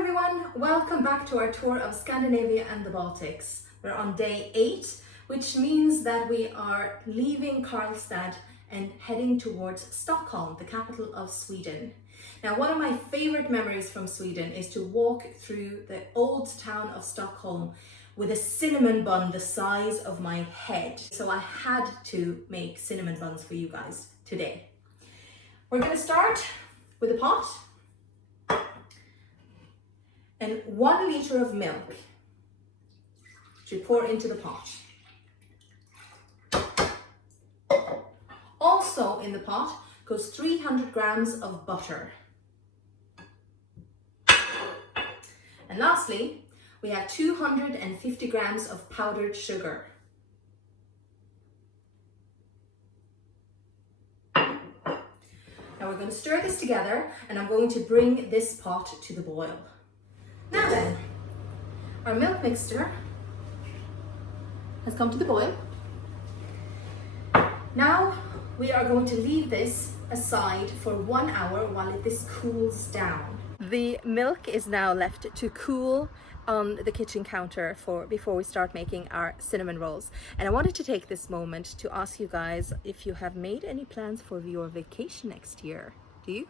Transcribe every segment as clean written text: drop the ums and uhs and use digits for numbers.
everyone, welcome back to our tour of Scandinavia and the Baltics. We're on day 8, which means that we are leaving Karlstad and heading towards Stockholm, the capital of Sweden. Now, one of my favorite memories from Sweden is to walk through the old town of Stockholm with a cinnamon bun the size of my head. So I had to make cinnamon buns for you guys today. We're going to start with a pot and 1 liter of milk to pour into the pot. Also in the pot goes 300 grams of butter. And lastly, we have 250 grams of powdered sugar. Now we're going to stir this together and I'm going to bring this pot to the boil. Now then, our milk mixture has come to the boil. Now we are going to leave this aside for 1 hour while this cools down. The milk is now left to cool on the kitchen counter before we start making our cinnamon rolls. And I wanted to take this moment to ask you guys if you have made any plans for your vacation next year. Do you?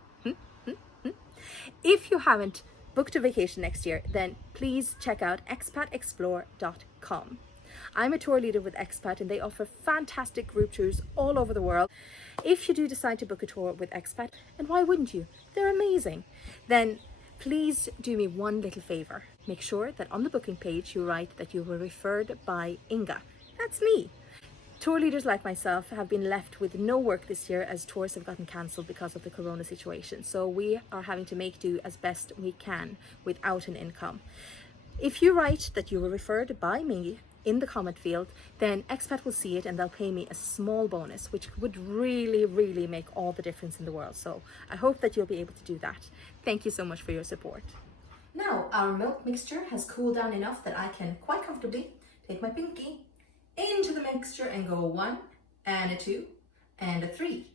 If you haven't booked a vacation next year, then please check out expatexplore.com. I'm a tour leader with Expat and they offer fantastic group tours all over the world. If you do decide to book a tour with Expat, and why wouldn't you? They're amazing. Then please do me one little favor. Make sure that on the booking page you write that you were referred by Inga. That's me. Tour leaders like myself have been left with no work this year as tours have gotten cancelled because of the corona situation. So we are having to make do as best we can without an income. If you write that you were referred by me in the comment field, then Expat will see it and they'll pay me a small bonus, which would really make all the difference in the world. So I hope that you'll be able to do that. Thank you so much for your support. Now our milk mixture has cooled down enough that I can quite comfortably take my pinky into the mixture and go 1 and a 2 and a 3.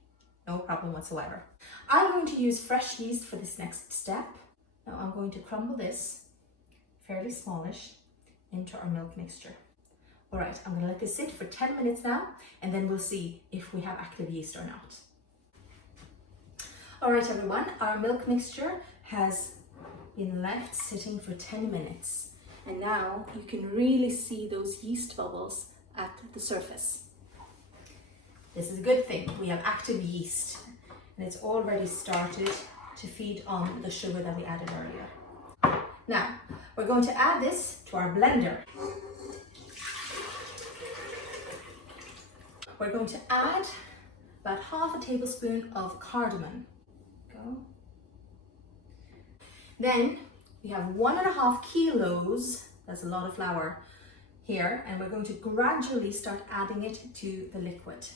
No problem whatsoever. I'm going to use fresh yeast for this next step. Now I'm going to crumble this fairly smallish into our milk mixture. All right, I'm going to let this sit for 10 minutes now and then we'll see if we have active yeast or not. All right, everyone, our milk mixture has been left sitting for 10 minutes. And now you can really see those yeast bubbles at the surface. This is a good thing. We have active yeast and it's already started to feed on the sugar that we added earlier. Now, we're going to add this to our blender. We're going to add about ½ tablespoon of cardamom. Go. Then we have 1.5 kilos, that's a lot of flour here, and we're going to gradually start adding it to the liquid.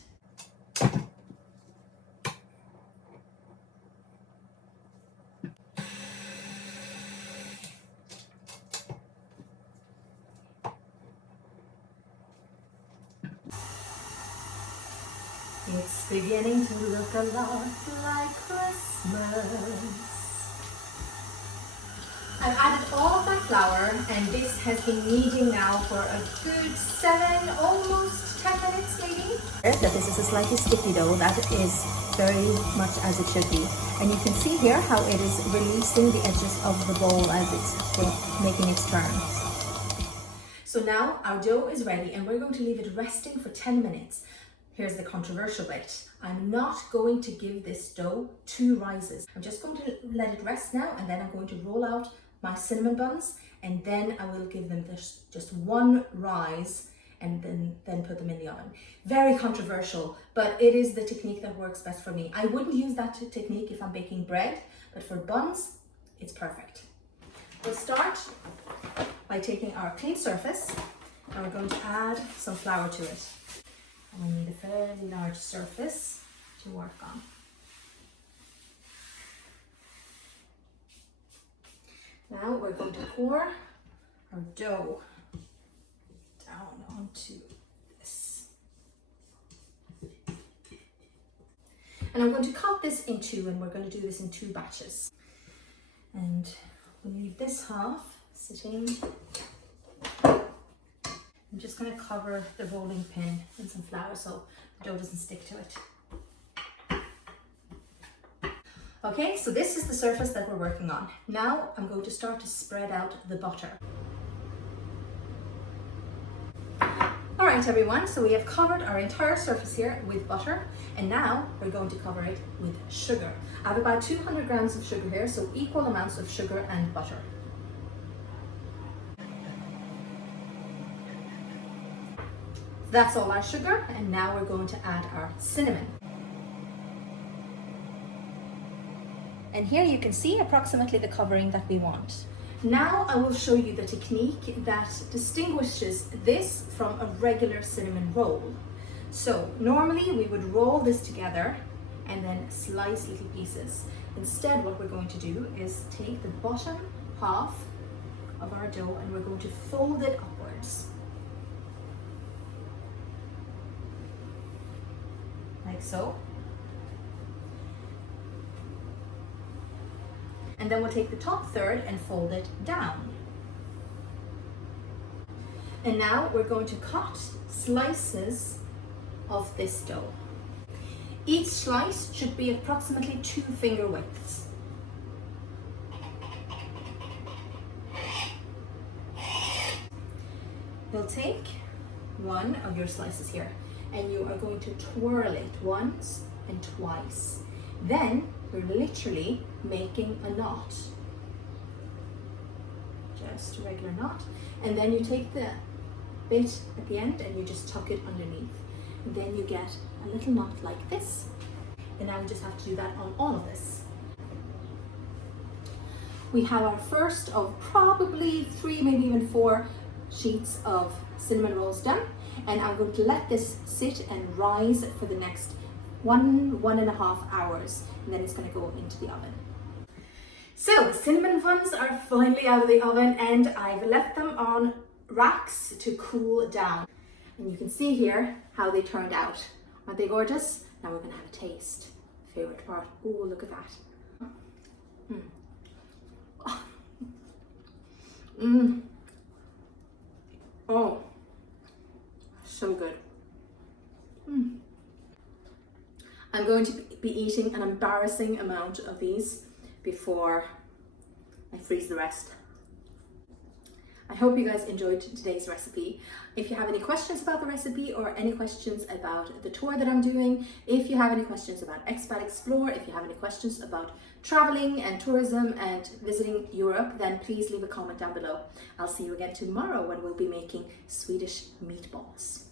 It's beginning to look a lot like Christmas. I've added all of my flour and this has been kneading now for a good 7, almost 10 minutes maybe. That this is a slightly sticky dough, that is very much as it should be. And you can see here how it is releasing the edges of the bowl as it's making its turns. So now our dough is ready and we're going to leave it resting for 10 minutes. Here's the controversial bit. I'm not going to give this dough 2 rises. I'm just going to let it rest now and then I'm going to roll out my cinnamon buns and then I will give them just 1 rise and then put them in the oven. Very controversial, but it is the technique that works best for me. I wouldn't use that technique if I'm baking bread, but for buns, it's perfect. We'll start by taking our clean surface and we're going to add some flour to it. And we need a fairly large surface to work on. Now we're going to pour our dough down onto this. And I'm going to cut this in 2 and we're going to do this in 2 batches. And We'll leave this half sitting. I'm just going to cover the rolling pin in some flour so the dough doesn't stick to it. Okay, so this is the surface that we're working on. Now I'm going to start to spread out the butter. All right, everyone, so we have covered our entire surface here with butter, and now we're going to cover it with sugar. I have about 200 grams of sugar here, so equal amounts of sugar and butter. That's all our sugar, and now we're going to add our cinnamon. And here you can see approximately the covering that we want. Now I will show you the technique that distinguishes this from a regular cinnamon roll. So normally we would roll this together and then slice little pieces. Instead, what we're going to do is take the bottom half of our dough and we're going to fold it upwards. Like so. And then we'll take the top third and fold it down. And now we're going to cut slices of this dough. Each slice should be approximately 2 finger widths. You'll take one of your slices here and you are going to twirl it once and twice. Then we're literally making a knot. Just a regular knot. And then you take the bit at the end and you just tuck it underneath. And then you get a little knot like this. And now we just have to do that on all of this. We have our first of probably 3, maybe even 4 sheets of cinnamon rolls done. And I'm going to let this sit and rise for the next 1.5 hours, and then it's going to go into the oven. So the cinnamon buns are finally out of the oven and I've left them on racks to cool down. And you can see here how they turned out. Aren't they gorgeous? Now we're going to have a taste. Favorite part. Oh, look at that. Oh, so good. I'm going to be eating an embarrassing amount of these before I freeze the rest. I hope you guys enjoyed today's recipe. If you have any questions about the recipe or any questions about the tour that I'm doing, if you have any questions about Expat Explore, if you have any questions about traveling and tourism and visiting Europe, then please leave a comment down below. I'll see you again tomorrow when we'll be making Swedish meatballs.